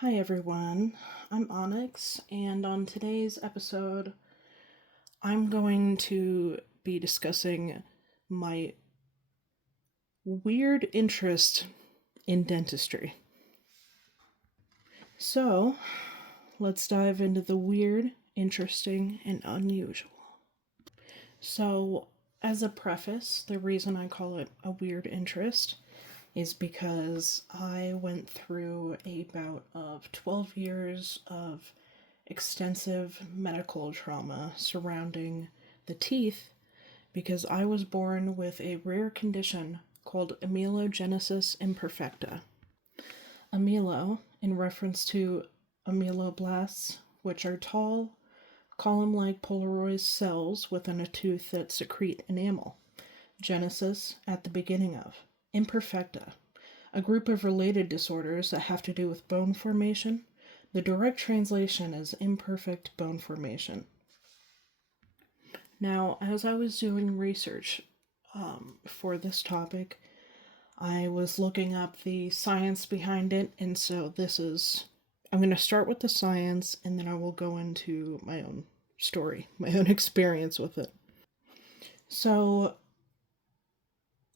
Hi everyone, I'm Onyx, and on today's episode, I'm going to be discussing my weird interest in dentistry. So, let's dive into the weird, interesting, and unusual. So, as a preface, the reason I call it a weird interest is because I went through a bout of 12 years of extensive medical trauma surrounding the teeth because I was born with a rare condition called amelogenesis imperfecta. Amelo, in reference to ameloblasts, which are tall, column-like polarized cells within a tooth that secrete enamel. Genesis, at the beginning of. Imperfecta, a group of related disorders that have to do with bone formation. The direct translation is imperfect bone formation. Now, as I was doing research for this topic, I was looking up the science behind it, and so I'm going to start with the science, and then I will go into my own story, my own experience with it. So,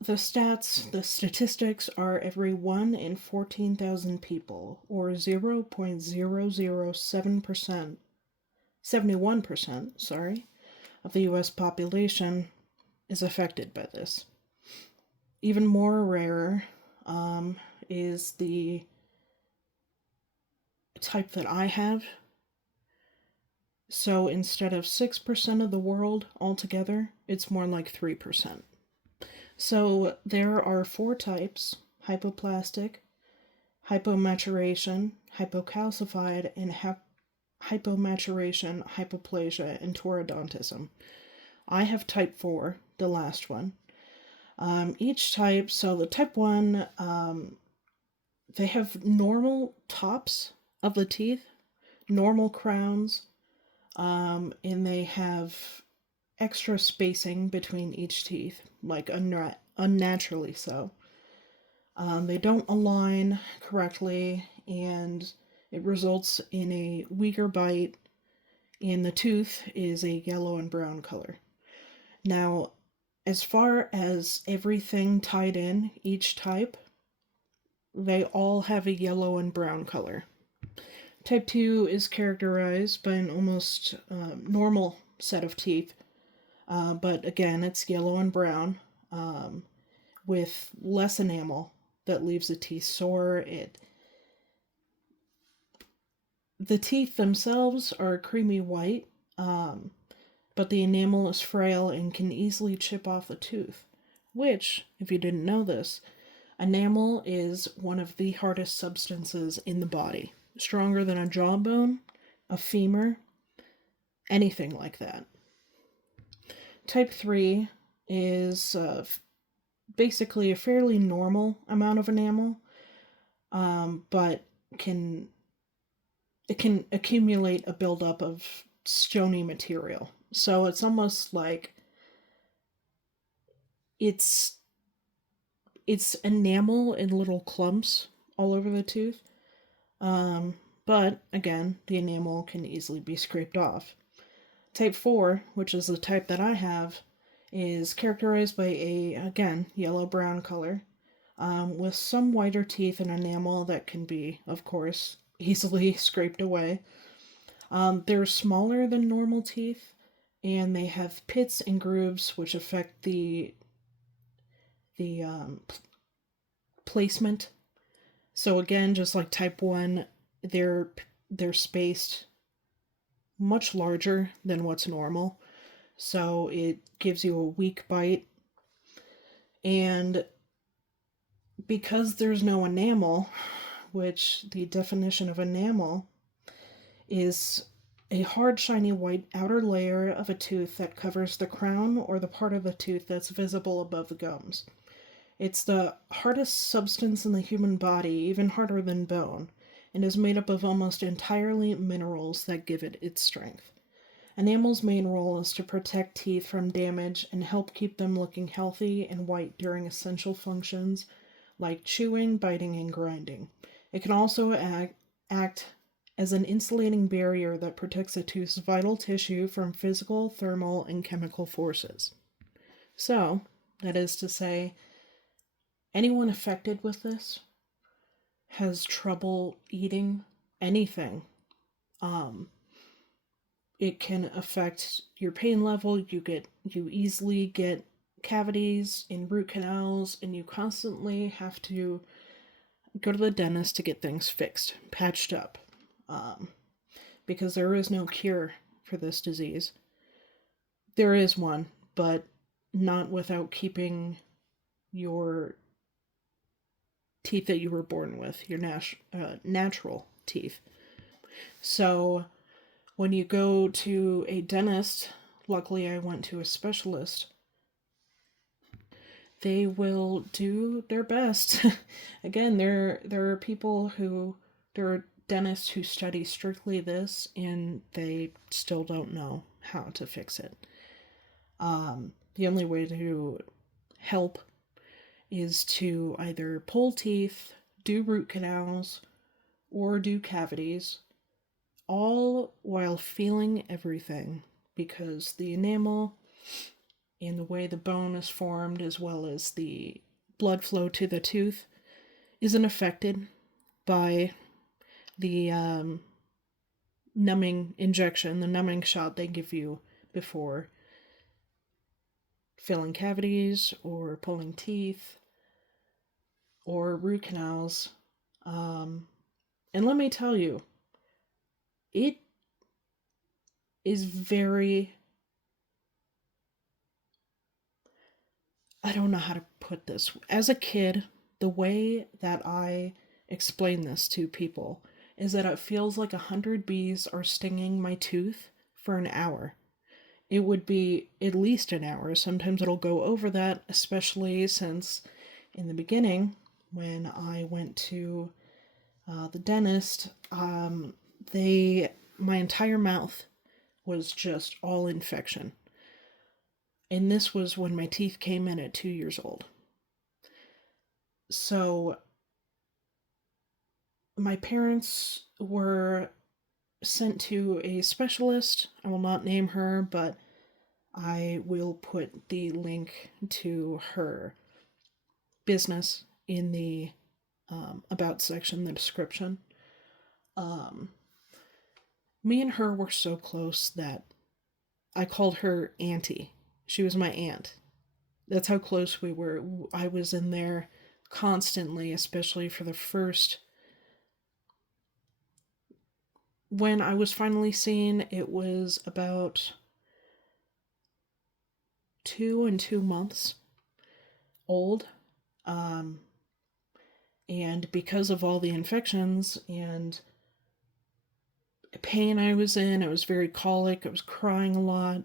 the statistics are every 1 in 14,000 people, or 0.007%, 71%, of the US population is affected by this. Even more rare is the type that I have. So instead of 6% of the world altogether, it's more like 3%. So there are 4 types: hypoplastic, hypomaturation, hypocalcified, and hypomaturation, hypoplasia, and toroidontism. I have type 4, the last one. Each type, so the type 1, they have normal tops of the teeth, normal crowns, and they have extra spacing between each teeth, like unnaturally so. They don't align correctly, and it results in a weaker bite, and the tooth is a yellow and brown color. Now, as far as everything tied in, each type, they all have a yellow and brown color. Type 2 is characterized by an almost normal set of teeth, but again, it's yellow and brown, with less enamel that leaves the teeth sore. The teeth themselves are creamy white, but the enamel is frail and can easily chip off the tooth, which, if you didn't know this, enamel is one of the hardest substances in the body. Stronger than a jawbone, a femur, anything like that. Type 3 is basically a fairly normal amount of enamel, but it can accumulate a buildup of stony material. So it's almost like it's enamel in little clumps all over the tooth. But again, the enamel can easily be scraped off. Type 4, which is the type that I have, is characterized by a, again, yellow-brown color, with some whiter teeth and enamel that can be, of course, easily scraped away. They're smaller than normal teeth, and they have pits and grooves which affect the placement. So again, just like type 1, they're spaced much larger than what's normal. So it gives you a weak bite. And because there's no enamel, which the definition of enamel is a hard, shiny white outer layer of a tooth that covers the crown or the part of the tooth that's visible above the gums. It's the hardest substance in the human body, even harder than bone, and is made up of almost entirely minerals that give it its strength. Enamel's main role is to protect teeth from damage and help keep them looking healthy and white during essential functions like chewing, biting, and grinding. It can also act as an insulating barrier that protects a tooth's vital tissue from physical, thermal, and chemical forces. So, that is to say, anyone affected with this has trouble eating anything. Um, it can affect your pain level. You easily get cavities in root canals, and you constantly have to go to the dentist to get things fixed, patched up, um, because there is no cure for this disease. There is one, but not without keeping your teeth that you were born with, your natural teeth. So when you go to a dentist, luckily I went to a specialist, they will do their best. Again, there are people who there are dentists who study strictly this and they still don't know how to fix it. The only way to help is to either pull teeth, do root canals, or do cavities, all while feeling everything, because the enamel and the way the bone is formed, as well as the blood flow to the tooth, isn't affected by the numbing injection, the numbing shot they give you before filling cavities or pulling teeth or root canals. And let me tell you, it is very, I don't know how to put this. As a kid, the way that I explain this to people is that it feels like 100 bees are stinging my tooth for an hour. It would be at least an hour. Sometimes it'll go over that, especially since in the beginning, when I went to the dentist, my entire mouth was just all infection. And this was when my teeth came in at 2 years old. So my parents were sent to a specialist. I will not name her, but I will put the link to her business in the about section, the description. Me and her were so close that I called her Auntie. She was my aunt. That's how close we were. I was in there constantly, especially for the first. When I was finally seen, it was about 2 and 2 months old. And because of all the infections and pain I was in, I was very colic. I was crying a lot.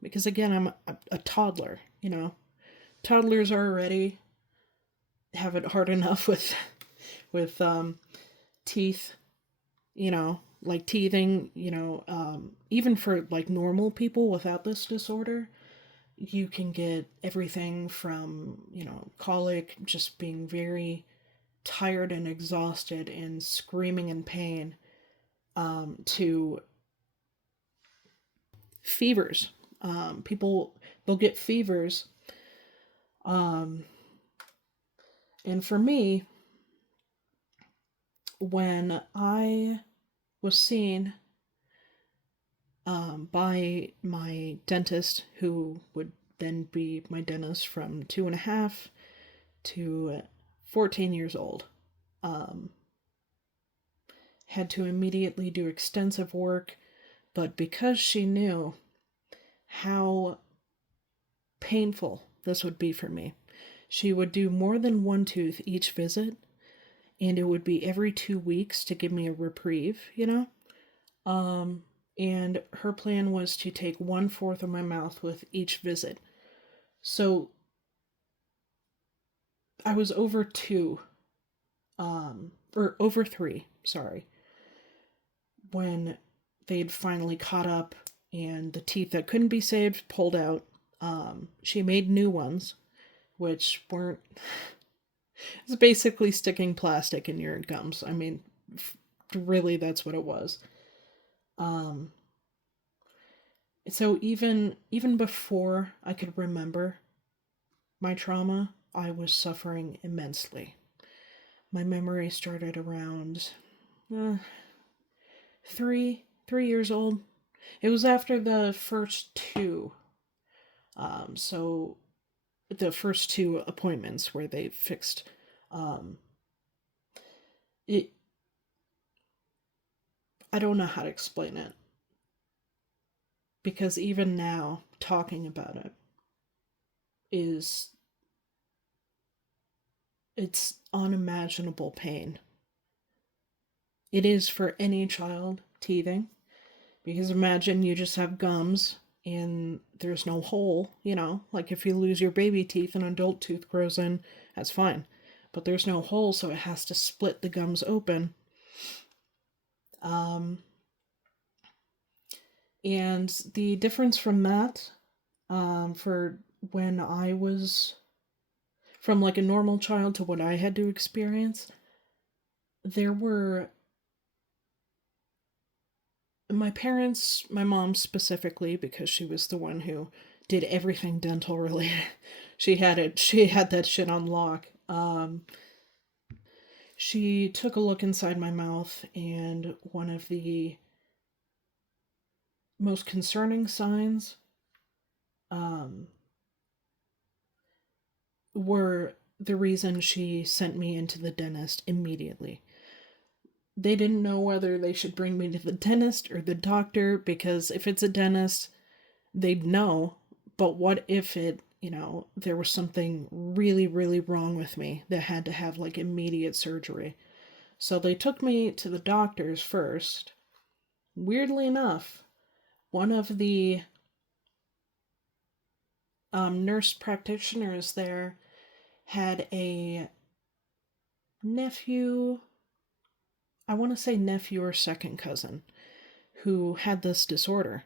Because again, I'm a toddler, you know. Toddlers are already have it hard enough with teeth, you know, like teething, you know, even for like normal people without this disorder, you can get everything from, you know, colic, just being very tired and exhausted and screaming in pain, to fevers. People, they'll get fevers. And for me, when I was seen by my dentist, who would then be my dentist from 2.5 to 14 years old, had to immediately do extensive work, but because she knew how painful this would be for me, she would do more than one tooth each visit, and it would be every 2 weeks to give me a reprieve, you know? And her plan was to take 1/4 of my mouth with each visit. So I was over 2, or over 3, sorry, when they'd finally caught up and the teeth that couldn't be saved pulled out. She made new ones, which weren't. It's basically sticking plastic in your gums. I mean, Really, that's what it was. Um, so even before I could remember my trauma, I was suffering immensely. My memory started around uh, 3 years old. It was after the first two. So the first two appointments where they fixed um, it. I don't know how to explain it because even now talking about it is it's unimaginable pain. It is for any child teething because imagine you just have gums and there's no hole, like if you lose your baby teeth and an adult tooth grows in, that's fine. But there's no hole, so it has to split the gums open. Um, and the difference from that, for when I was from like a normal child to what I had to experience, there were my parents, my mom specifically, because she was the one who did everything dental related. She had that shit on lock. She took a look inside my mouth, and one of the most concerning signs um, were the reason she sent me into the dentist immediately. They didn't know whether they should bring me to the dentist or the doctor because if it's a dentist, they'd know. But what if there was something really, really wrong with me that had to have like immediate surgery? So they took me to the doctors first. Weirdly enough, one of the nurse practitioners there had a nephew, I want to say nephew or second cousin, who had this disorder.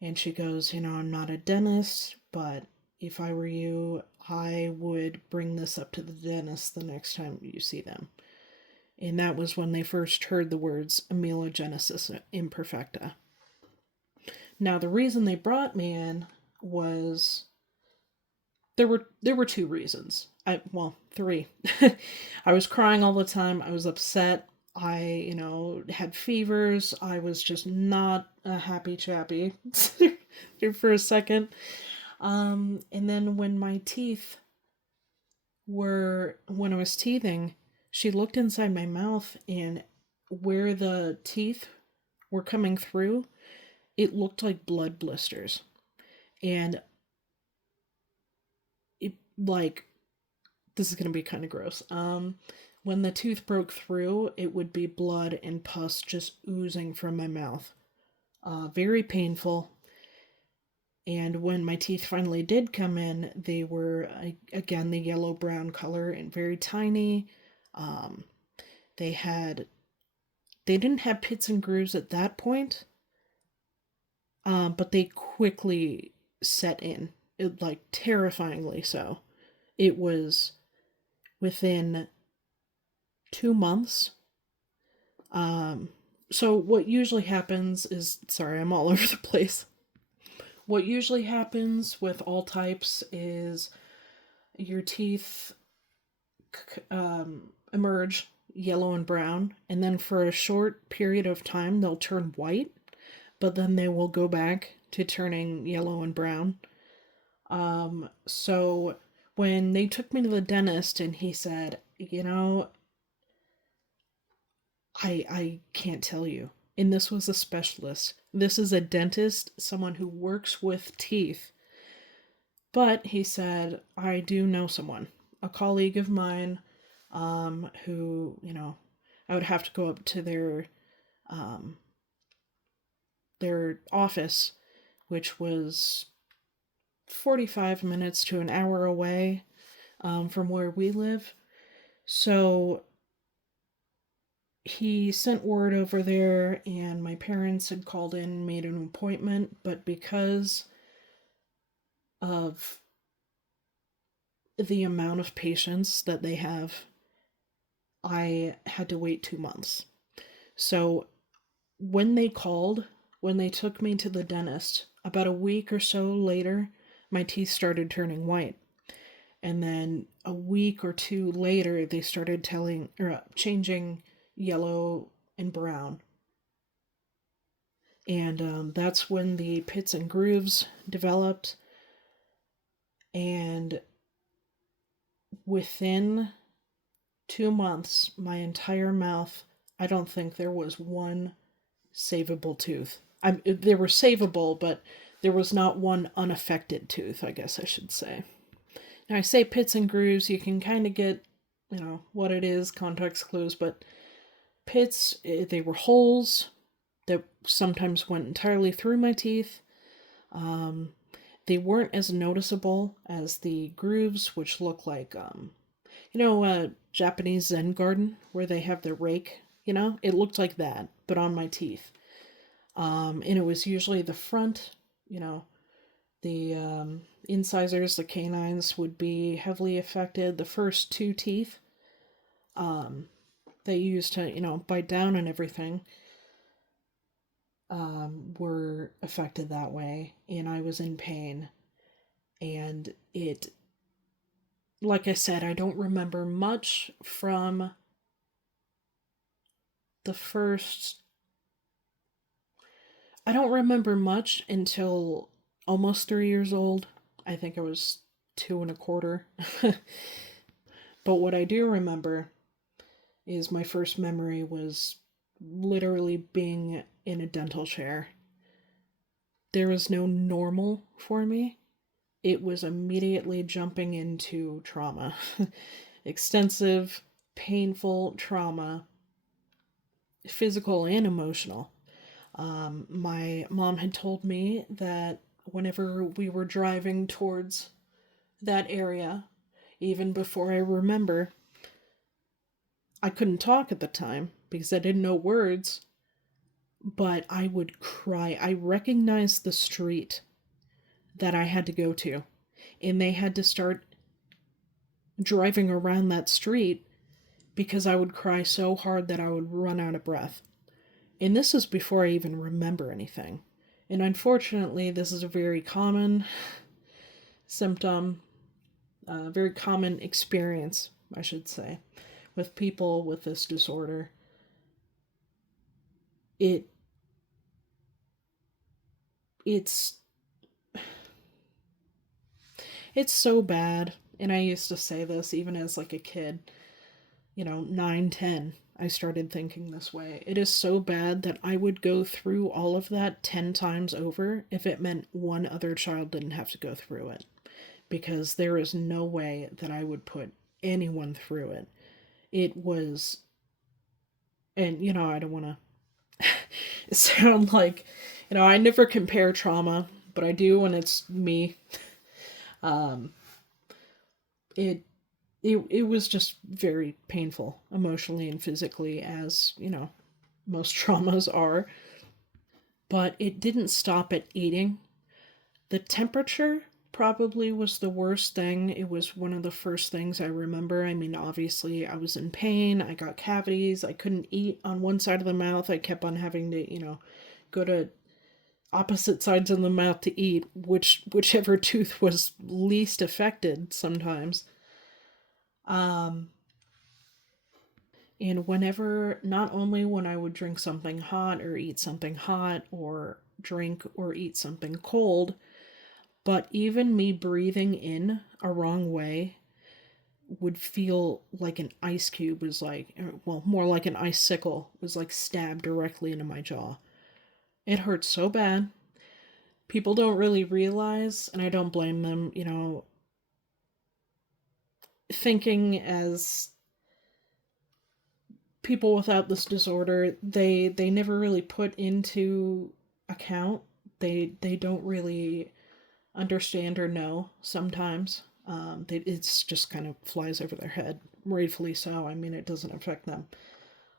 And she goes, I'm not a dentist, but if I were you, I would bring this up to the dentist the next time you see them. And that was when they first heard the words amelogenesis imperfecta. Now, the reason they brought me in was there were two reasons. Three. I was crying all the time. I was upset. I, had fevers. I was just not a happy chappy for a second. And then when I was teething, she looked inside my mouth and where the teeth were coming through, it looked like blood blisters. And it, like, this is going to be kind of gross. When the tooth broke through, it would be blood and pus just oozing from my mouth. Very painful. And when my teeth finally did come in, they were, again, the yellow-brown color and very tiny. Um, they didn't have pits and grooves at that point, but they quickly set in, like terrifyingly so. It was within 2 months. So what usually happens is, sorry, I'm all over the place. What usually happens with all types is your teeth emerge yellow and brown, and then for a short period of time they'll turn white, but then they will go back to turning yellow and brown. So when they took me to the dentist and he said, I can't tell you. And this was a specialist. This is a dentist, someone who works with teeth. But he said, I do know someone, a colleague of mine, who, I would have to go up to their office, which was 45 minutes to an hour away, from where we live. So he sent word over there, and my parents had called in and made an appointment, but because of the amount of patients that they have, I had to wait 2 months. So when they called, when they took me to the dentist, about a week or so later, my teeth started turning white. And then a week or two later, they started changing yellow and brown. And that's when the pits and grooves developed. And within 2 months, my entire mouth, I don't think there was one savable tooth. They were savable, but there was not one unaffected tooth, I guess I should say. Now, I say pits and grooves, you can kind of get, what it is, context clues, but pits, they were holes that sometimes went entirely through my teeth. Um, they weren't as noticeable as the grooves, which look like, Japanese Zen garden where they have their rake. It looked like that, but on my teeth. And it was usually the front, the incisors, the canines would be heavily affected. The first two teeth, they used to, bite down and everything, were affected that way. And I was in pain. And like I said, I don't remember much from the first. I don't remember much until almost 3 years old. I think I was 2 and a quarter. But what I do remember is my first memory was literally being in a dental chair. There was no normal for me. It was immediately jumping into trauma. Extensive, painful trauma, physical and emotional. My mom had told me that whenever we were driving towards that area, even before I remember, I couldn't talk at the time because I didn't know words, but I would cry. I recognized the street that I had to go to, and they had to start driving around that street because I would cry so hard that I would run out of breath. And this is before I even remember anything. And unfortunately, this is a very common symptom, very common experience, I should say, with people with this disorder. It it's it's so bad, and I used to say this even as like a kid, 9, 10. I started thinking this way. It is so bad that I would go through all of that 10 times over if it meant one other child didn't have to go through it. Because there is no way that I would put anyone through it. It was, and I don't want to sound like, I never compare trauma, but I do when it's me. Um, it it was just very painful emotionally and physically, as most traumas are, but it didn't stop at eating. The temperature probably was the worst thing. It was one of the first things I remember. I mean, obviously I was in pain, I got cavities, I couldn't eat on one side of the mouth. I kept on having to go to opposite sides of the mouth to eat, whichever tooth was least affected sometimes. Um, and whenever, not only when I would drink something hot or eat something hot or drink or eat something cold, but even me breathing in a wrong way would feel like an ice cube was like, well, more like an icicle was like stabbed directly into my jaw. It hurt so bad. People don't really realize, and I don't blame them, thinking as people without this disorder, they never really put into account. They don't really understand or know sometimes. It's just kind of flies over their head, rightfully so. I mean, it doesn't affect them.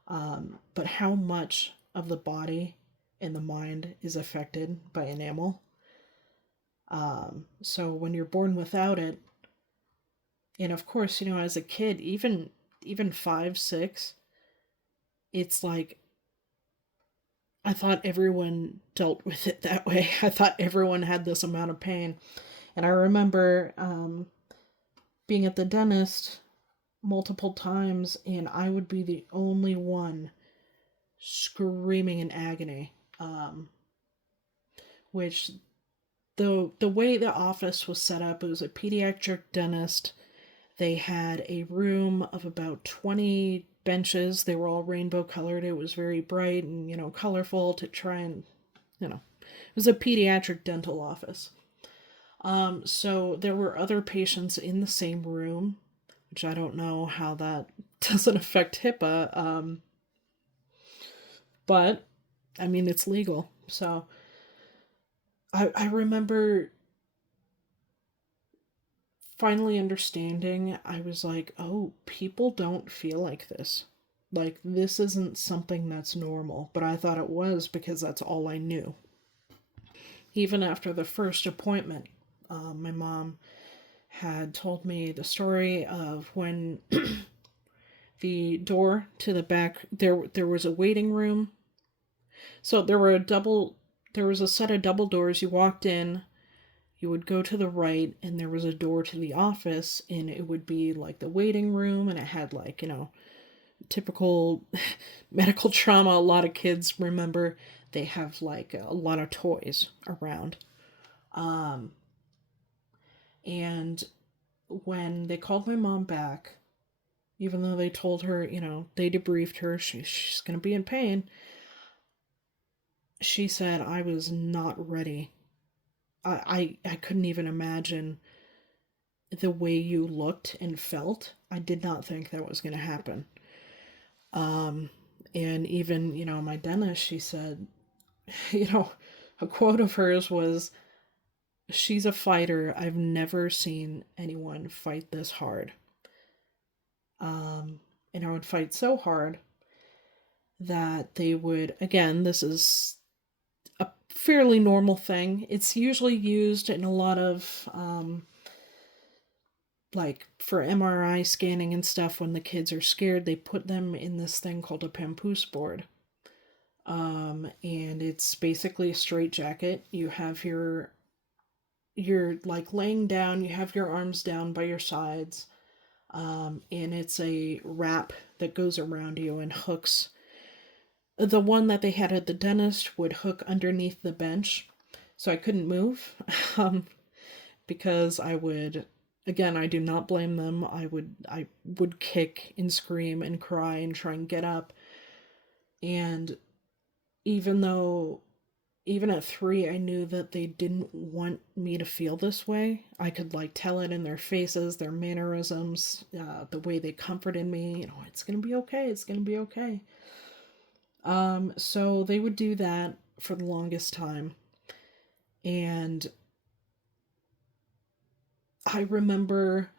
But how much of the body and the mind is affected by enamel? So when you're born without it, and of course, as a kid, even 5, 6, it's like I thought everyone dealt with it that way. I thought everyone had this amount of pain. And I remember being at the dentist multiple times, and I would be the only one screaming in agony. Which the way the office was set up, it was a pediatric dentist. They had a room of about 20 benches. They were all rainbow colored. It was very bright and, colorful to try and, it was a pediatric dental office. So there were other patients in the same room, which I don't know how that doesn't affect HIPAA. But, I mean, it's legal. So I remember finally understanding, I was like, oh, people don't feel like this. Like, this isn't something that's normal. But I thought it was because that's all I knew. Even after the first appointment, my mom had told me the story of when the door to the back, there was a waiting room. So there was a set of double doors. You walked in, you would go to the right, and there was a door to the office, and it would be like the waiting room, and it had like, typical medical trauma. A lot of kids remember they have like a lot of toys around. Um, and when they called my mom back, even though they told her, they debriefed her, she's going to be in pain, she said, I was not ready. I couldn't even imagine the way you looked and felt. I did not think that was going to happen. Um, and even, my dentist, she said, a quote of hers was, she's a fighter. I've never seen anyone fight this hard. And I would fight so hard that they would, again, this is a fairly normal thing. It's usually used in a lot of, like for MRI scanning and stuff. When the kids are scared, they put them in this thing called a papoose board. And it's basically a straight jacket. You have you're like laying down, you have your arms down by your sides. And it's a wrap that goes around you and hooks. The one that they had at the dentist would hook underneath the bench, so I couldn't move. Because I would, again, I do not blame them. I would kick and scream and cry and try and get up. And even though, even at 3, I knew that they didn't want me to feel this way. I could like tell it in their faces, their mannerisms, the way they comforted me. It's gonna be okay. It's gonna be okay. So they would do that for the longest time. And I remember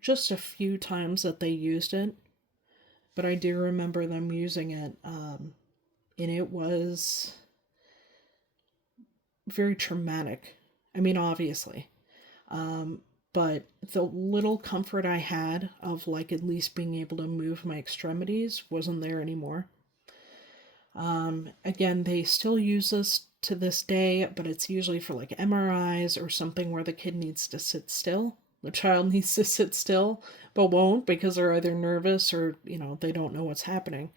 just a few times that they used it, but I do remember them using it, and it was very traumatic. I mean, obviously. But the little comfort I had of like at least being able to move my extremities wasn't there anymore. Again, they still use this to this day, but it's usually for like MRIs or something where the kid needs to sit still. The child needs to sit still, but won't because they're either nervous or, they don't know what's happening.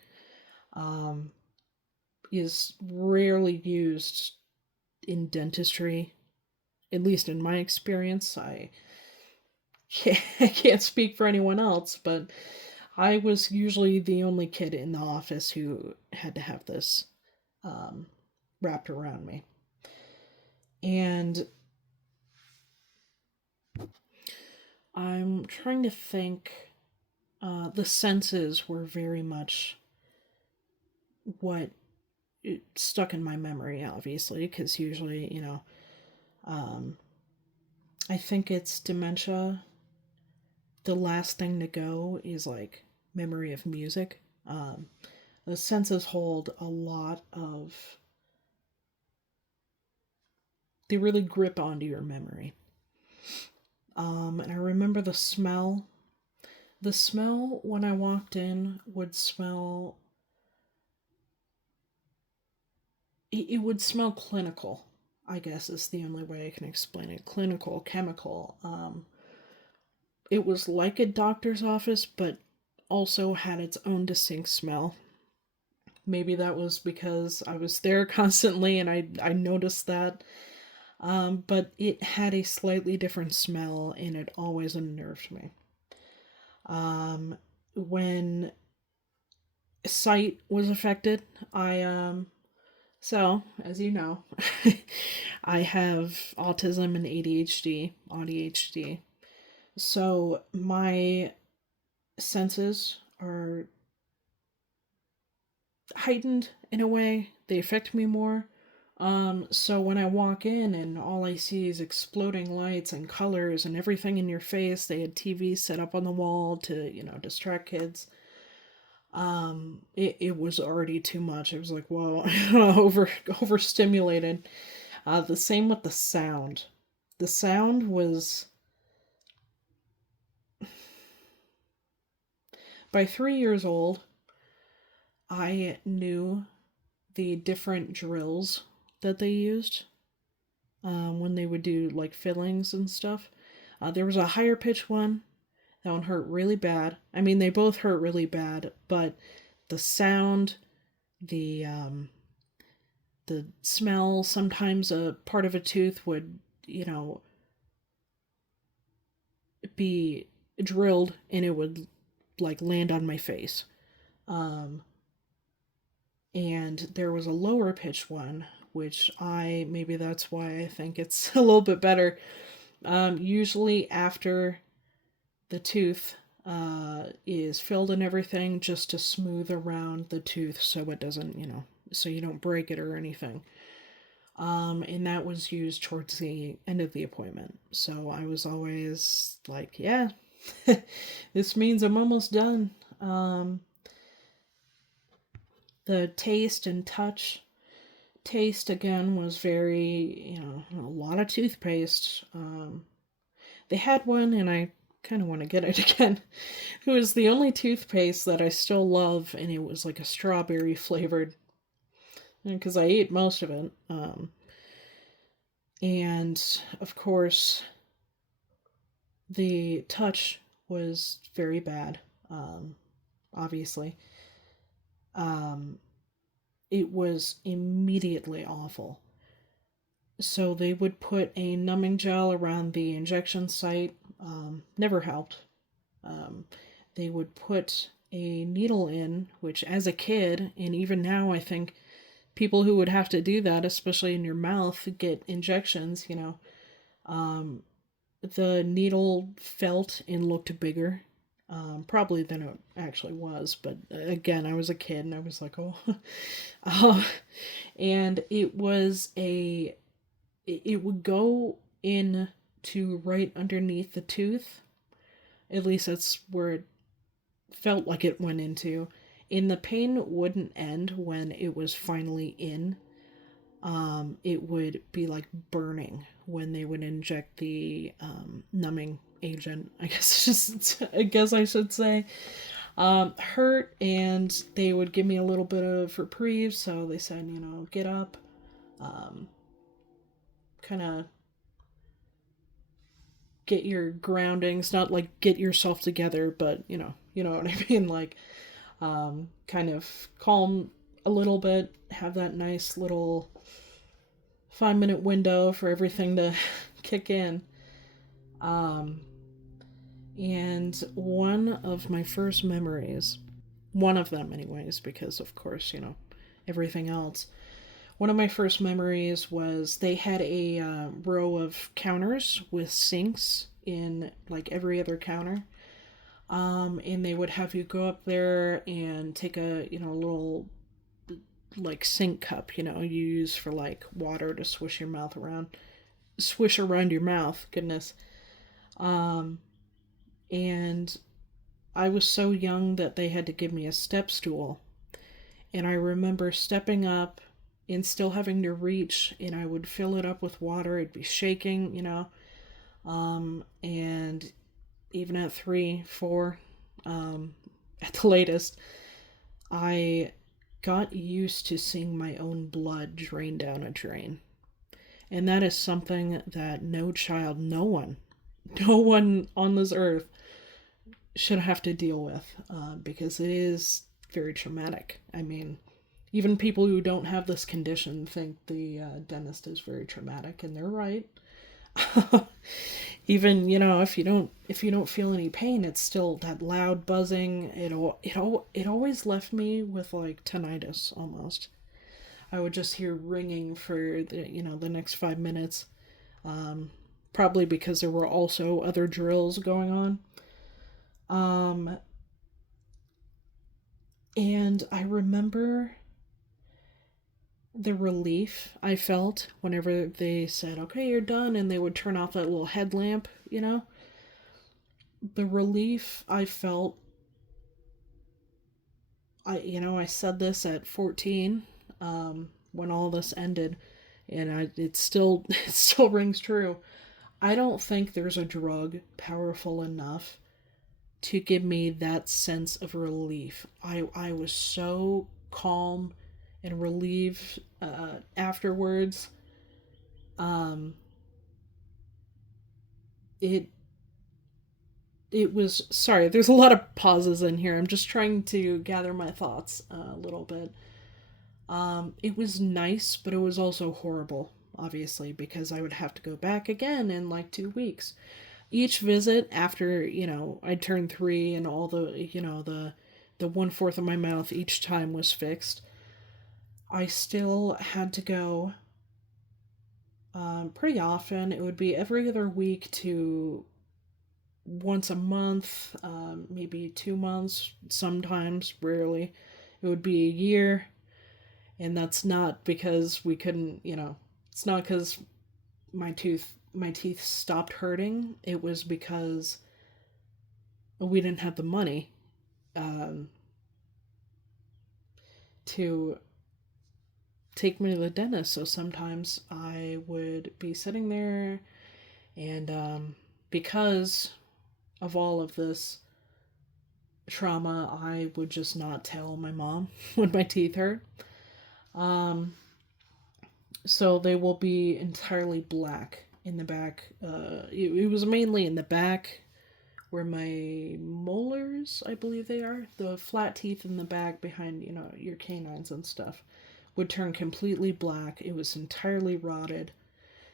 Is rarely used in dentistry, at least in my experience. I can't speak for anyone else, but I was usually the only kid in the office who had to have this um, wrapped around me. And I'm trying to think, the senses were very much what it stuck in my memory, obviously, because usually, I think it's dementia. The last thing to go is like memory of music. The senses hold a lot of, they really grip onto your memory. And I remember the smell. The smell when I walked in would smell it would smell clinical, I guess is the only way I can explain it. Clinical, chemical. It was like a doctor's office, but also had its own distinct smell. Maybe that was because I was there constantly and I noticed that. But it had a slightly different smell and it always unnerved me. Um, when sight was affected, so as you know, I have autism and ADHD. So my senses are heightened in a way. They affect me more. So when I walk in and all I see is exploding lights and colors and everything in your face, they had TVs set up on the wall to, distract kids. It was already too much. It was like, whoa, overstimulated. The same with the sound. The sound was, by 3 years old, I knew the different drills that they used when they would do like fillings and stuff. There was a higher pitch one. That one hurt really bad. I mean, they both hurt really bad, but the sound, the the smell. Sometimes a part of a tooth would, be drilled and it would like land on my face. Um, and there was a lower pitch one, which maybe that's why I think it's a little bit better. Usually after the tooth is filled and everything, just to smooth around the tooth so it doesn't, so you don't break it or anything. And that was used towards the end of the appointment. So I was always like, yeah, this means I'm almost done. The taste and touch. Taste again was very, a lot of toothpaste. They had one, and I kind of want to get it again. It was the only toothpaste that I still love, and it was like a strawberry flavored, because I ate most of it. And of course, the touch was very bad, obviously. Um, it was immediately awful. So they would put a numbing gel around the injection site, never helped. Um, they would put a needle in, which as a kid, and even now, I think people who would have to do that, especially in your mouth, get injections, the needle felt and looked bigger, probably than it actually was. But again, I was a kid and I was like, oh. And it would go in to right underneath the tooth. At least that's where it felt like it went into. And the pain wouldn't end when it was finally in. It would be like burning when they would inject the numbing agent. I guess I should say. Hurt, and they would give me a little bit of reprieve. So they said, get up, kind of get your groundings, not like get yourself together, but you know what I mean, like kind of calm a little bit, have that nice little 5-minute window for everything to kick in. Um, and one of my first memories, one of them, anyways, because of course, everything else. One of my first memories was they had a row of counters with sinks in like every other counter. And they would have you go up there and take a, little like sink cup, you use for like water to swish around your mouth. Goodness. Um, and I was so young that they had to give me a step stool. And I remember stepping up and still having to reach, and I would fill it up with water. It'd be shaking, and even at 3, 4, at the latest, I got used to seeing my own blood drain down a drain. And that is something that no child, no one on this earth should have to deal with, because it is very traumatic. I mean, even people who don't have this condition think the dentist is very traumatic, and they're right. Even, if you don't feel any pain, it's still that loud buzzing. It always left me with like tinnitus almost. I would just hear ringing for the next 5 minutes. Probably because there were also other drills going on. Um, and I remember the relief I felt whenever they said, "Okay, you're done," and they would turn off that little headlamp. The relief I felt. I said this at 14, when all this ended, and it still it still rings true. I don't think there's a drug powerful enough to give me that sense of relief. I was so calm and relieved afterwards. Um, it it was, sorry. There's a lot of pauses in here. I'm just trying to gather my thoughts a little bit. It was nice, but it was also horrible, obviously, because I would have to go back again in like 2 weeks. Each visit after I turned 3 and all the 1/4 of my mouth each time was fixed, I still had to go pretty often. It would be every other week to once a month, maybe 2 months, sometimes, rarely. It would be a year, and that's not because we couldn't, it's not because my teeth stopped hurting. It was because we didn't have the money um, to take me to the dentist. So sometimes I would be sitting there, and because of all of this trauma, I would just not tell my mom when my teeth hurt. Um, so they will be entirely black in the back. It was mainly in the back where my molars, I believe they are, the flat teeth in the back behind, your canines and stuff, would turn completely black. It was entirely rotted.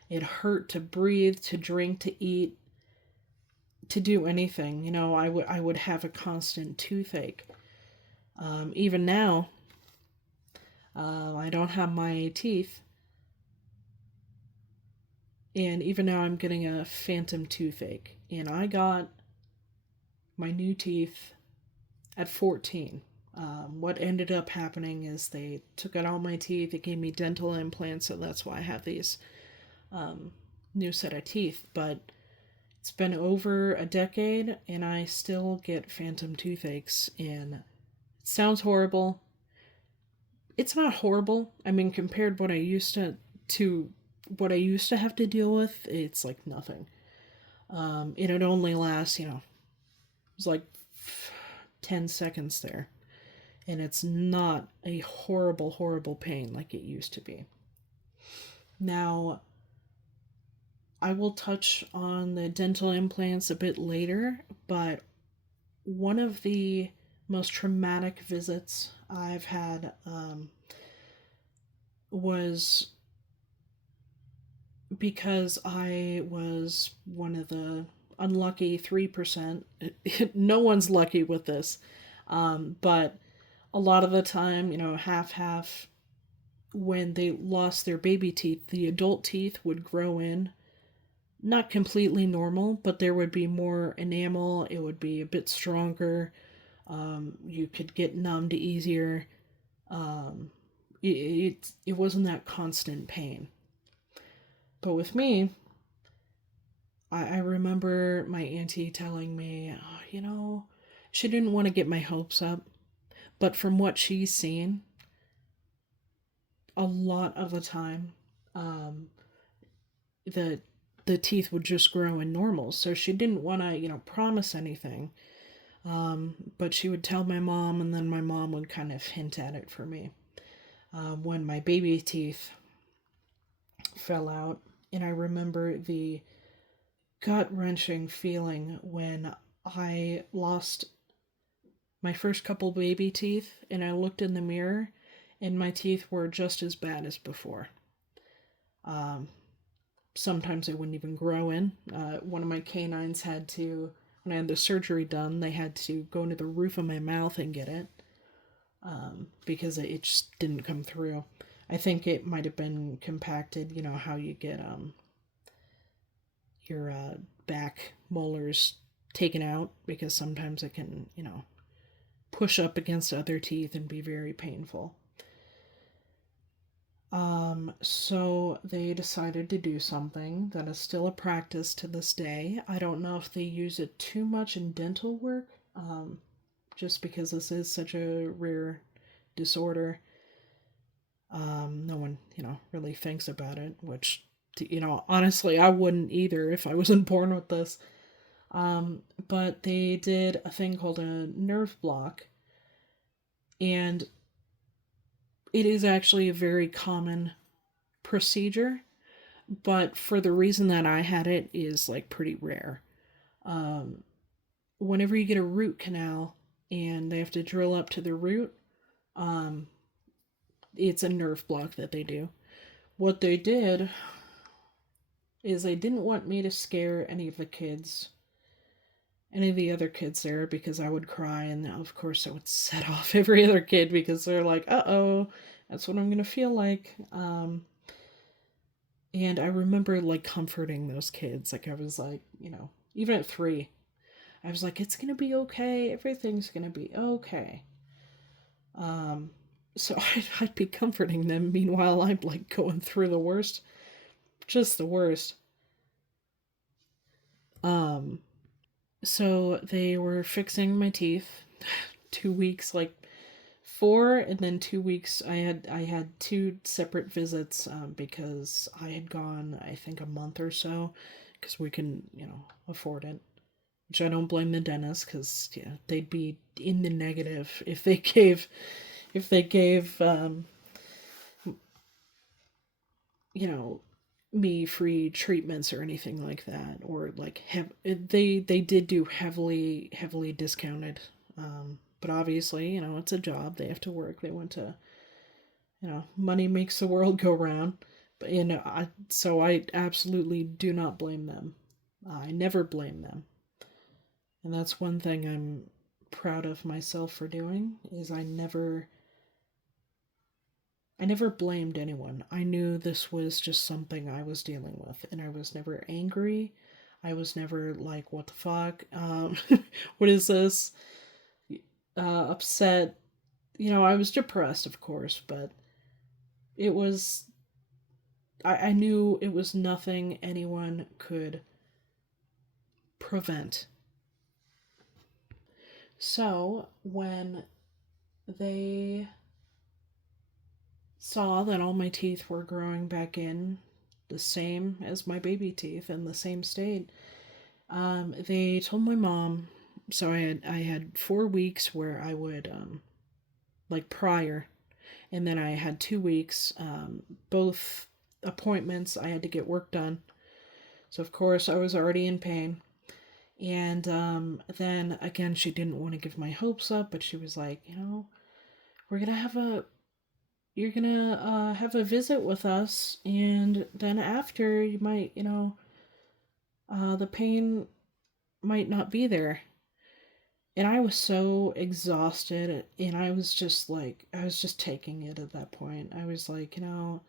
It hurt to breathe, to drink, to eat, to do anything. I would have a constant toothache. Even now, I don't have my teeth, and even now I'm getting a phantom toothache. And I got my new teeth at 14. What ended up happening is they took out all my teeth. It gave me dental implants, so that's why I have these new set of teeth. But it's been over a decade, and I still get phantom toothaches. And it sounds horrible. It's not horrible. I mean, compared to what I used to have to deal with, it's like nothing. It would only last, it was like 10 seconds there. And it's not a horrible, horrible pain like it used to be. Now, I will touch on the dental implants a bit later, but one of the most traumatic visits I've had was because I was one of the unlucky 3%. No one's lucky with this, but a lot of the time, half half, when they lost their baby teeth, the adult teeth would grow in. Not completely normal, but there would be more enamel. It would be a bit stronger. You could get numbed easier. Um, it wasn't that constant pain. But with me, I remember my auntie telling me, oh, she didn't want to get my hopes up. But from what she's seen, a lot of the time, the the teeth would just grow in normal. So she didn't want to, promise anything. But she would tell my mom, and then my mom would kind of hint at it for me. when my baby teeth fell out. And I remember the gut wrenching feeling when I lost my first couple baby teeth and I looked in the mirror and my teeth were just as bad as before. Um, Sometimes they wouldn't even grow in. One of my canines had to, when I had the surgery done, they had to go into the roof of my mouth and get it because it just didn't come through. I think it might have been compacted, you know, how you get your back molars taken out because sometimes it can, you know, push up against other teeth and be very painful. So they decided to do something that is still a practice to this day. I don't know if they use it too much in dental work, just because this is such a rare disorder. No one, you know, really thinks about it, which, you know, honestly, I wouldn't either if I wasn't born with this. But they did a thing called a nerve block, and it is actually a very common procedure, but for the reason that I had it is like pretty rare. Um, Whenever you get a root canal and they have to drill up to the root, um, it's a nerve block that they do. What they did is they didn't want me to scare any of the other kids there because I would cry, and of course I would set off every other kid because they're like, uh oh, that's what I'm gonna feel like. And I remember like comforting those kids. Like I was like, you know, even at 3, I was like, it's gonna be okay. Everything's gonna be okay. Um, so I'd be comforting them. Meanwhile, I'm like going through the worst, just the worst. Um, so they were fixing my teeth. 2 weeks, like 4, and then 2 weeks. I had two separate visits because I had gone, I think, a month or so because we can, you know, afford it. Which I don't blame the dentist because yeah, they'd be in the negative if they gave you know, me free treatments or anything like that, or like they did do heavily discounted. But obviously, you know, it's a job. They have to work. They want to, you know, money makes the world go round. But you know, I absolutely do not blame them. I never blame them. And that's one thing I'm proud of myself for doing is I never blamed anyone. I knew this was just something I was dealing with, and I was never angry. I was never like, "What the fuck? What is this?" Upset. You know, I was depressed, of course, but it was. I knew it was nothing anyone could prevent. So when they saw that all my teeth were growing back in, the same as my baby teeth in the same state, they told my mom. So I had 4 weeks where I would like prior, and then I had 2 weeks. Both appointments I had to get work done. So of course I was already in pain. And then again, she didn't want to give my hopes up, but she was like, you know, we're gonna have a you're gonna have a visit with us, and then after you might, you know, the pain might not be there. And I was so exhausted, and I was just taking it at that point. I was like, you know,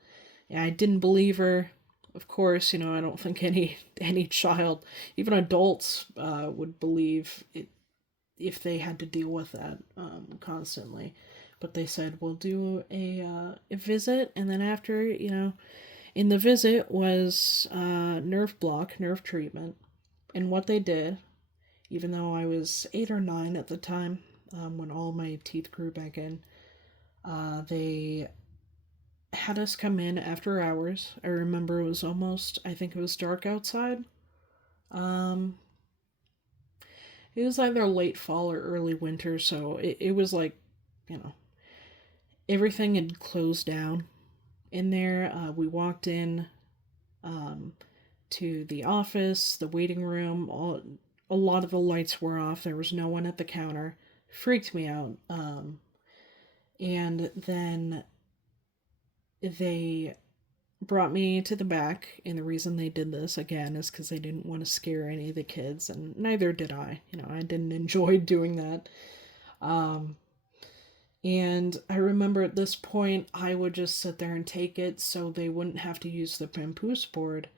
yeah, I didn't believe her. Of course, you know, I don't think any child, even adults, would believe it if they had to deal with that constantly. But they said we'll do a visit, and then after, you know, in the visit was nerve block, nerve treatment, and what they did, even though I was 8 or 9 at the time, when all my teeth grew back in, they had us come in after hours. I remember it was almost, I think it was dark outside. Um, it was either late fall or early winter, so it was like, you know, everything had closed down in there. We walked in um, to the office, the waiting room. A lot of the lights were off. There was no one at the counter. Freaked me out. And then they brought me to the back, and the reason they did this again is because they didn't want to scare any of the kids, and neither did I. I didn't enjoy doing that. Um, and I remember at this point, I would just sit there and take it so they wouldn't have to use the papoose board.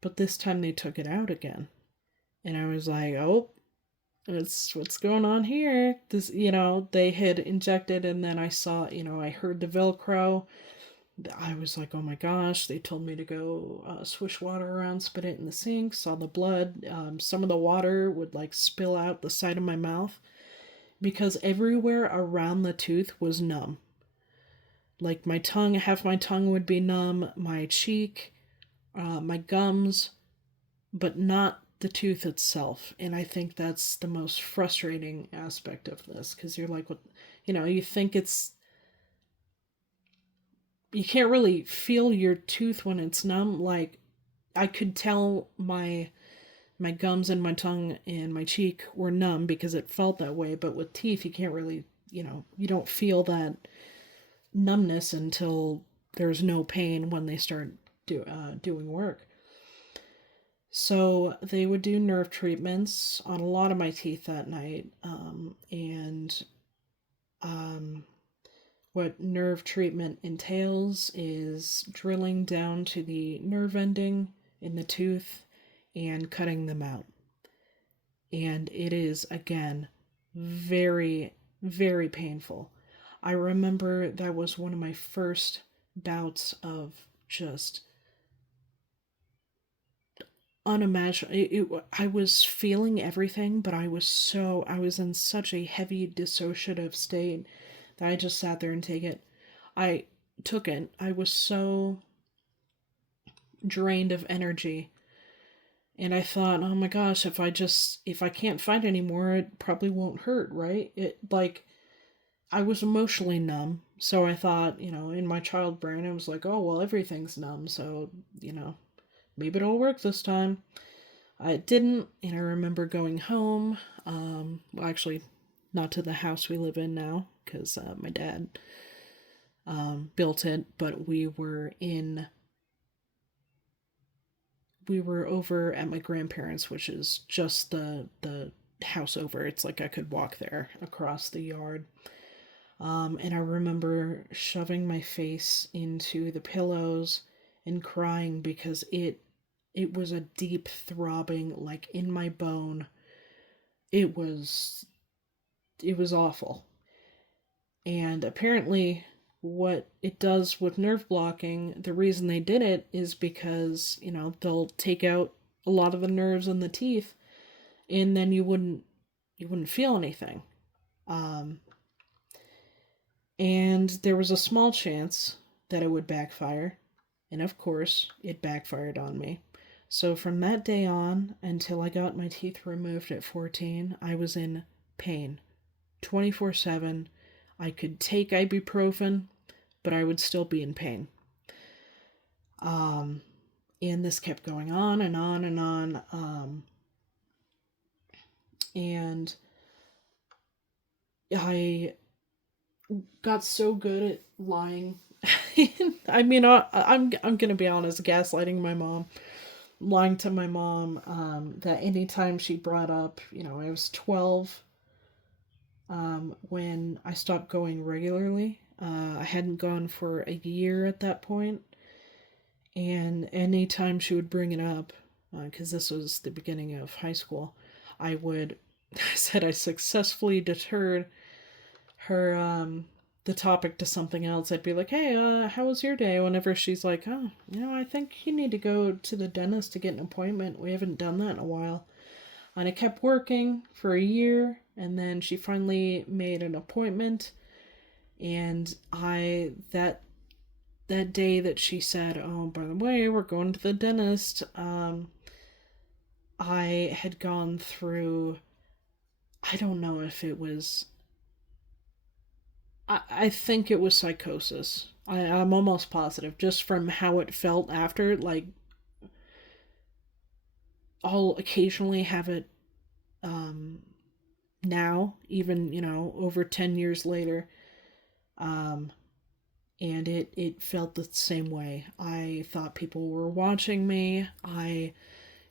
But this time they took it out again. And I was like, oh, what's going on here? This, they had injected, and then I saw, I heard the Velcro. I was like, oh my gosh, they told me to go swish water around, spit it in the sink, saw the blood. Some of the water would like spill out the side of my mouth because everywhere around the tooth was numb. Like my tongue, half my tongue would be numb, my cheek, my gums, but not the tooth itself. And I think that's the most frustrating aspect of this because you're like, what, you think you can't really feel your tooth when it's numb. Like I could tell my gums and my tongue and my cheek were numb because it felt that way, but with teeth you can't really, you don't feel that numbness until there's no pain when they start doing work. So they would do nerve treatments on a lot of my teeth that night, and what nerve treatment entails is drilling down to the nerve ending in the tooth and cutting them out. And it is, again, very, very painful. I remember that was one of my first bouts of just unimaginable. I was feeling everything, but I was in such a heavy dissociative state that I just sat there and I took it. I was so drained of energy. And I thought, oh my gosh, if I can't fight anymore, it probably won't hurt, right? I was emotionally numb. So I thought, in my child brain, I was like, oh, well, everything's numb. So, maybe it'll work this time. It didn't. And I remember going home. Well, actually, not to the house we live in now, because my dad built it, but we were over at my grandparents', which is just the house over. It's like I could walk there across the yard. And I remember shoving my face into the pillows and crying because it was a deep throbbing, like in my bone. It was awful. And apparently what it does with nerve blocking, the reason they did it is because, they'll take out a lot of the nerves in the teeth and then you wouldn't feel anything. And there was a small chance that it would backfire. And of course, it backfired on me. So from that day on until I got my teeth removed at 14, I was in pain 24/7. I could take ibuprofen, but I would still be in pain. And this kept going on and on and on. And I got so good at lying. I mean, I'm gonna be honest, gaslighting my mom, lying to my mom, that anytime she brought up, I was 12 when I stopped going regularly. I hadn't gone for a year at that point, and anytime she would bring it up, because this was the beginning of high school, I said I successfully deterred her, the topic to something else. I'd be like, hey, how was your day? Whenever she's like, oh, I think you need to go to the dentist to get an appointment. We haven't done that in a while. And I kept working for a year, and then she finally made an appointment. And that day that she said, oh, by the way, we're going to the dentist, I had gone through, I don't know if it was, I think it was psychosis. I'm almost positive, just from how it felt after. Like, I'll occasionally have it um, now, even, over 10 years later. Um, and it felt the same way. I thought people were watching me. I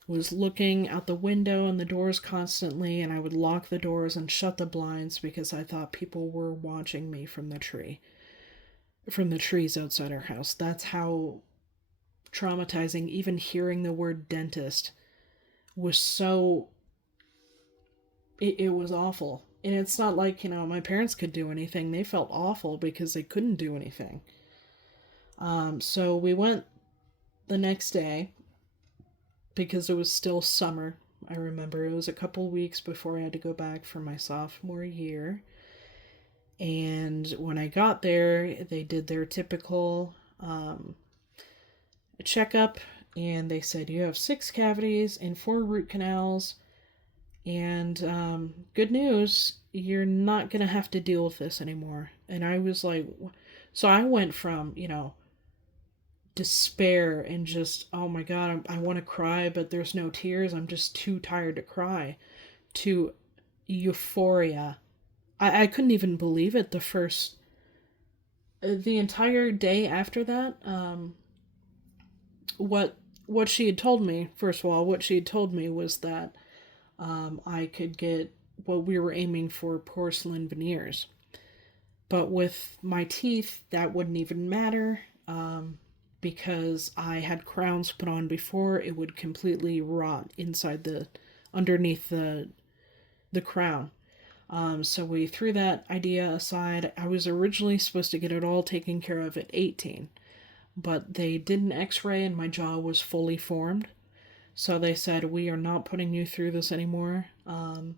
was looking out the window and the doors constantly, and I would lock the doors and shut the blinds because I thought people were watching me from the trees outside our house. That's how traumatizing even hearing the word dentist was. So it was awful. And it's not like, my parents could do anything. They felt awful because they couldn't do anything. So we went the next day because it was still summer. I remember it was a couple weeks before I had to go back for my sophomore year. And when I got there, they did their typical checkup, and they said, you have 6 cavities and 4 root canals. And good news, you're not going to have to deal with this anymore. And I was like, so I went from, despair and just, oh my God, I want to cry, but there's no tears. I'm just too tired to cry, to euphoria. I couldn't even believe it the entire day after that. What she had told me, first of all, what she had told me was that I could get what we were aiming for, porcelain veneers. But with my teeth, that wouldn't even matter because I had crowns put on before. It would completely rot underneath the crown. So we threw that idea aside. I was originally supposed to get it all taken care of at 18, but they did an x-ray and my jaw was fully formed. So they said, we are not putting you through this anymore. And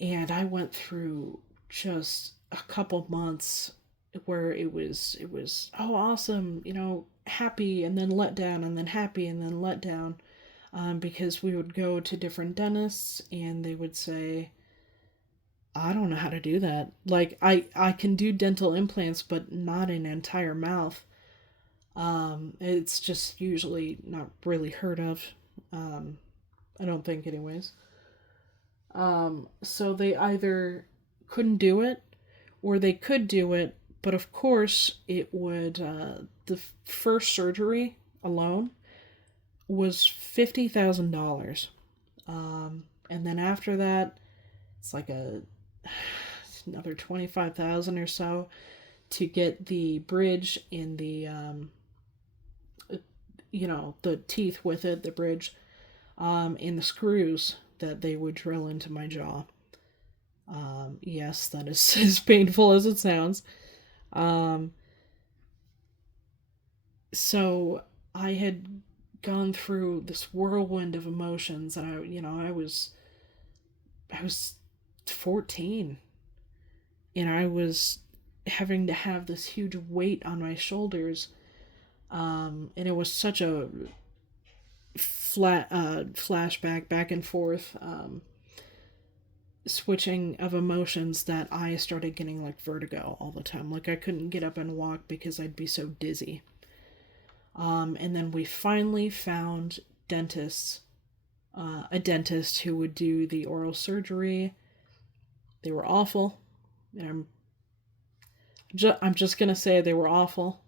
I went through just a couple months where it was, oh, awesome, happy and then let down and then happy and then let down. Because we would go to different dentists and they would say, I don't know how to do that. Like, I can do dental implants, but not an entire mouth. It's just usually not really heard of. I don't think, anyways. So they either couldn't do it, or they could do it, but of course it would, the first surgery alone was $50,000. And then after that, it's like another 25,000 or so to get the bridge in the teeth with it, the bridge, and the screws that they would drill into my jaw. Yes, that is as painful as it sounds. So I had gone through this whirlwind of emotions, and I was 14, and I was having to have this huge weight on my shoulders. And it was such a flashback back and forth, switching of emotions, that I started getting like vertigo all the time. Like, I couldn't get up and walk because I'd be so dizzy. And then we finally found a dentist who would do the oral surgery. They were awful, and I'm just gonna say they were awful.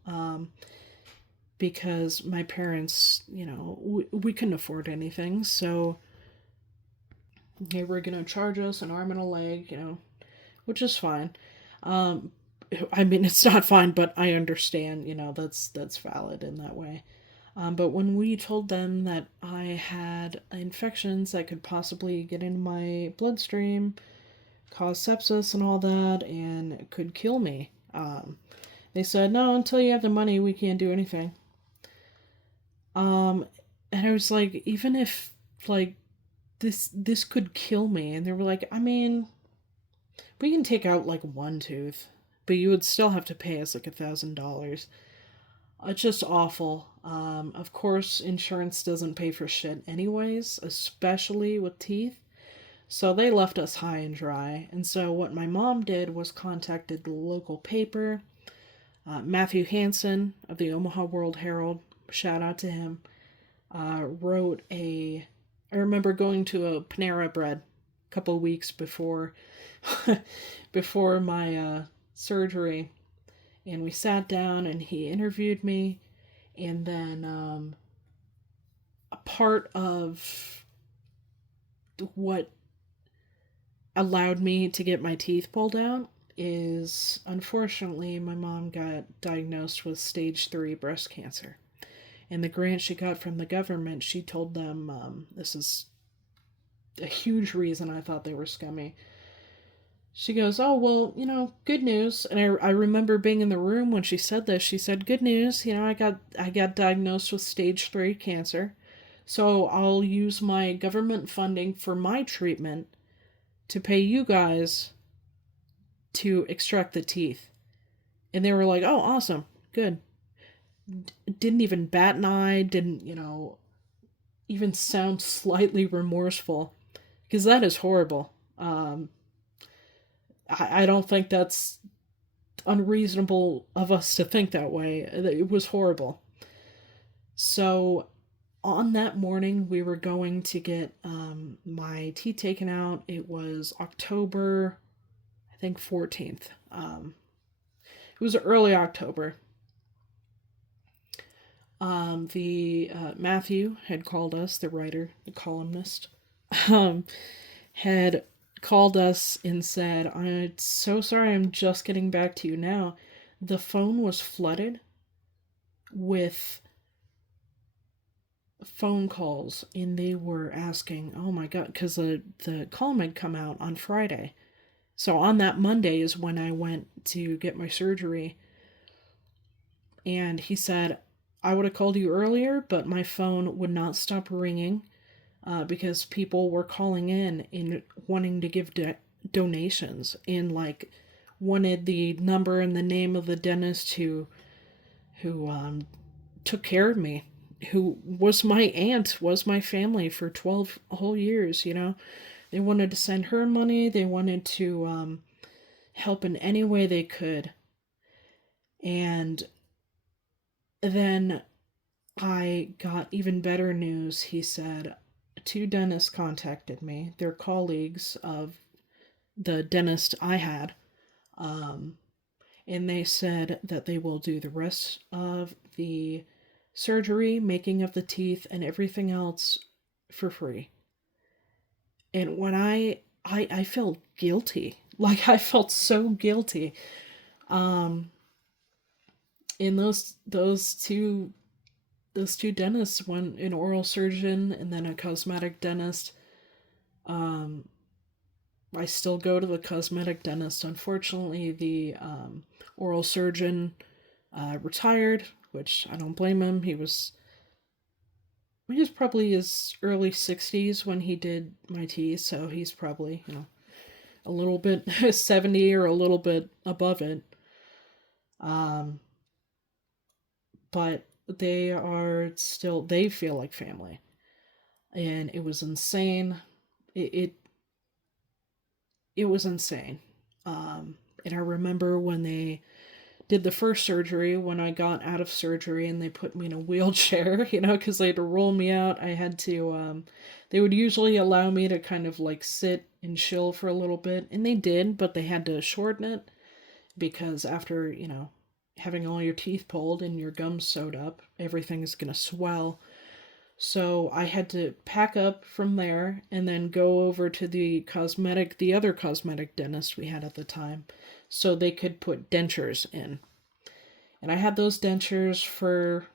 Because my parents, we couldn't afford anything, so they were gonna charge us an arm and a leg, which is fine. I mean, it's not fine, but I understand, that's valid in that way. But when we told them that I had infections that could possibly get into my bloodstream, cause sepsis and all that, and could kill me, they said, no, until you have the money, we can't do anything. And I was like, even if, like, this could kill me, and they were like, I mean, we can take out like one tooth, but you would still have to pay us like $1,000. It's just awful. Of course, insurance doesn't pay for shit anyways, especially with teeth. So they left us high and dry. And so what my mom did was contacted the local paper. Matthew Hansen of the Omaha World Herald, shout out to him, wrote a. I remember going to a Panera Bread a couple of weeks before before my surgery, and we sat down and he interviewed me, and then a part of what allowed me to get my teeth pulled out is, unfortunately, my mom got diagnosed with stage 3 breast cancer. And the grant she got from the government, she told them, this is a huge reason I thought they were scummy. She goes, "Oh, well, good news." And I remember being in the room when she said this. She said, "Good news, I got diagnosed with stage 3 cancer. So I'll use my government funding for my treatment to pay you guys to extract the teeth." And they were like, "Oh, awesome. Good." Didn't even bat an eye, didn't, even sound slightly remorseful. Because that is horrible. I don't think that's unreasonable of us to think that way. It was horrible. So on that morning, we were going to get my teeth taken out. It was October, I think, 14th. It was early October. The Matthew had called us, the writer, the columnist, had called us and said, "I'm so sorry, I'm just getting back to you now." The phone was flooded with phone calls, and they were asking, "Oh my God," because the column had come out on Friday. So on that Monday is when I went to get my surgery. And he said, "I would have called you earlier, but my phone would not stop ringing because people were calling in and wanting to give donations and wanted the number and the name of the dentist who took care of me, who was my aunt, was my family for 12 whole years, They wanted to send her money. They wanted to help in any way they could. And then I got even better news. He said 2 dentists contacted me. They're colleagues of the dentist I had. And they said that they will do the rest of the surgery, making of the teeth, and everything else for free. And when I felt guilty. I felt so guilty. And those two dentists, one an oral surgeon and then a cosmetic dentist. I still go to the cosmetic dentist. Unfortunately, the oral surgeon retired, which I don't blame him. He was probably his early 60s when he did my teeth, so he's probably, a little bit 70 or a little bit above it. But they feel like family. And it was insane. It was insane. And I remember when they did the first surgery, when I got out of surgery and they put me in a wheelchair, because they had to roll me out. I had to, they would usually allow me to kind of sit and chill for a little bit. And they did, but they had to shorten it because after, having all your teeth pulled and your gums sewed up, everything's going to swell. So I had to pack up from there and then go over to the other cosmetic dentist we had at the time, so they could put dentures in. And I had those dentures for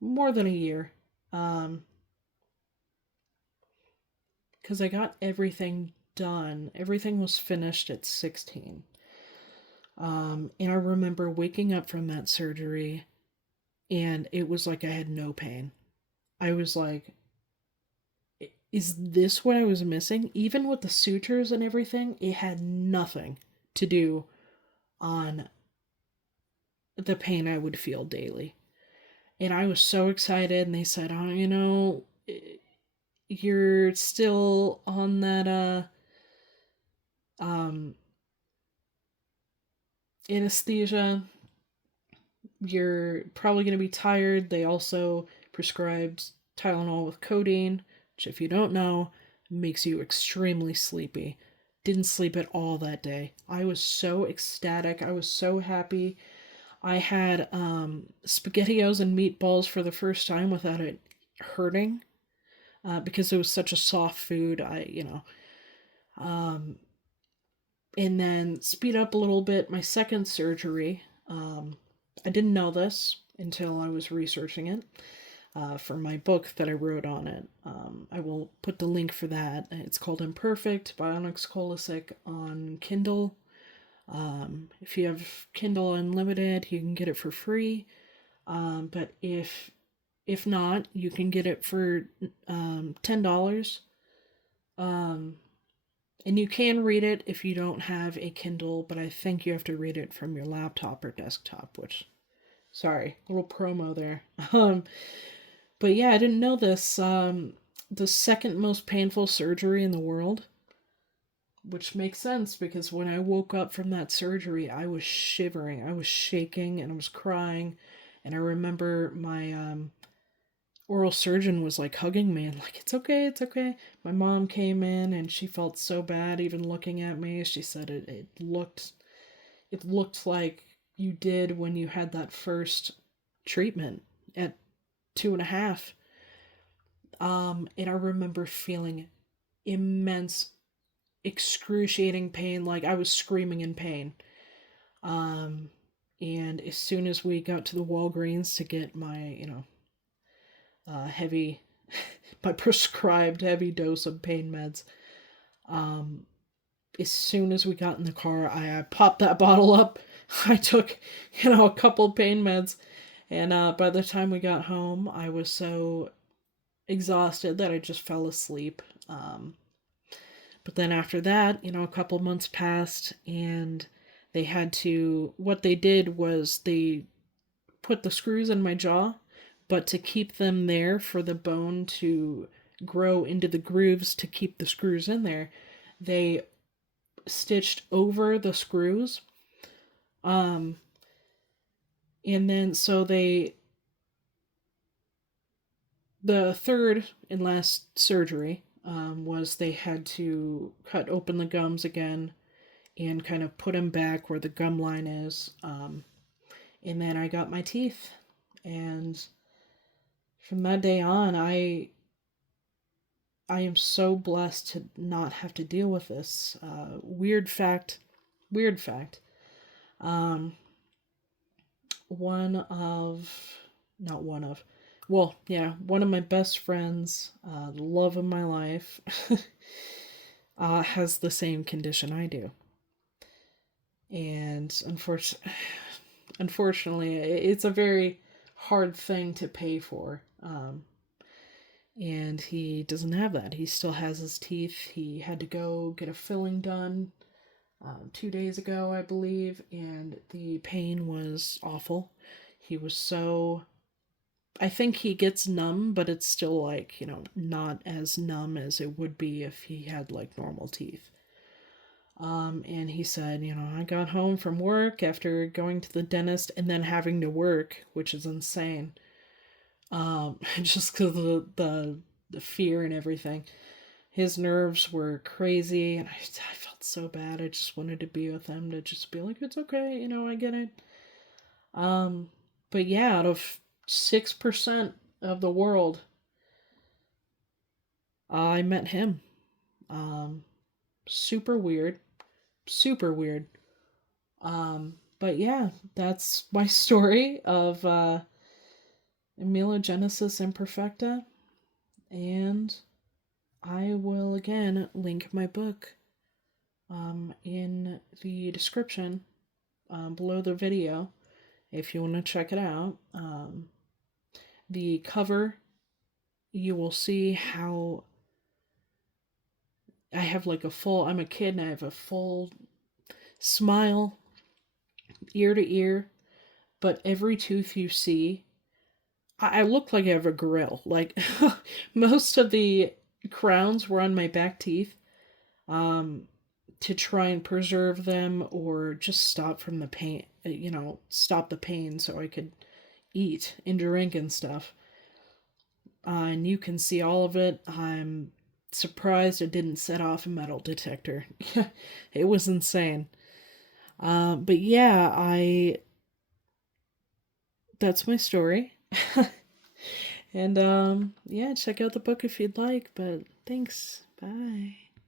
more than a year. Because I got everything done. Everything was finished at 16. And I remember waking up from that surgery and it was like I had no pain. I was like, is this what I was missing? Even with the sutures and everything, it had nothing to do on the pain I would feel daily. And I was so excited, and they said, "Oh, you're still on that um anesthesia. You're probably going to be tired. They also prescribed Tylenol with codeine, which, if you don't know, makes you extremely sleepy. Didn't sleep at all that day. I was so ecstatic. I was so happy. I had SpaghettiOs and meatballs for the first time without it hurting, because it was such a soft food. Um, and then speed up a little bit. My second surgery, I didn't know this until I was researching it for my book that I wrote on it. I will put the link for that. It's called Imperfect by Onyx Kolesic on Kindle. If you have Kindle Unlimited, you can get it for free. But if not, you can get it for $10. Um, and you can read it if you don't have a Kindle, but I think you have to read it from your laptop or desktop, which, sorry, little promo there. But yeah, I didn't know this. The second most painful surgery in the world, which makes sense because when I woke up from that surgery, I was shivering, I was shaking, and I was crying. And I remember my oral surgeon was like hugging me and like, it's okay, it's okay. My mom came in and she felt so bad even looking at me. She said it looked like you did when you had that first treatment at 2.5. And I remember feeling immense, excruciating pain, like I was screaming in pain. Um, and as soon as we got to the Walgreens to get my, heavy, my prescribed heavy dose of pain meds, um, as soon as we got in the car, I popped that bottle up. I took, a couple pain meds, and by the time we got home, I was so exhausted that I just fell asleep. But then after that, a couple months passed, and what they did was they put the screws in my jaw, but to keep them there for the bone to grow into the grooves to keep the screws in there, they stitched over the screws. Um, and then the third and last surgery was they had to cut open the gums again and kind of put them back where the gum line is. And then I got my teeth. And from that day on, I am so blessed to not have to deal with this. Weird fact. Um, one of, not one of, well, yeah, one of my best friends, the love of my life, has the same condition I do. And unfortunately, it's a very hard thing to pay for. And he doesn't have that. He still has his teeth. He had to go get a filling done 2 days ago, I believe, and the pain was awful. He was so. I think he gets numb, but it's still like, not as numb as it would be if he had like normal teeth. And he said, I got home from work after going to the dentist and then having to work, which is insane. Just because of the fear and everything. His nerves were crazy, and I felt so bad. I just wanted to be with him to just be like, it's okay, I get it. But yeah, out of 6% of the world, I met him. Um, super weird, super weird. But yeah, that's my story of Amelogenesis imperfecta, and I will again link my book in the description below the video if you want to check it out. The cover, you will see how I have like I'm a kid and I have a full smile, ear to ear, but every tooth you see, I look like I have a grill. Like most of the crowns were on my back teeth, to try and preserve them or just stop from the pain, stop the pain so I could eat and drink and stuff. And you can see all of it. I'm surprised it didn't set off a metal detector. It was insane. But yeah, that's my story. And yeah, check out the book if you'd like. But thanks. Bye.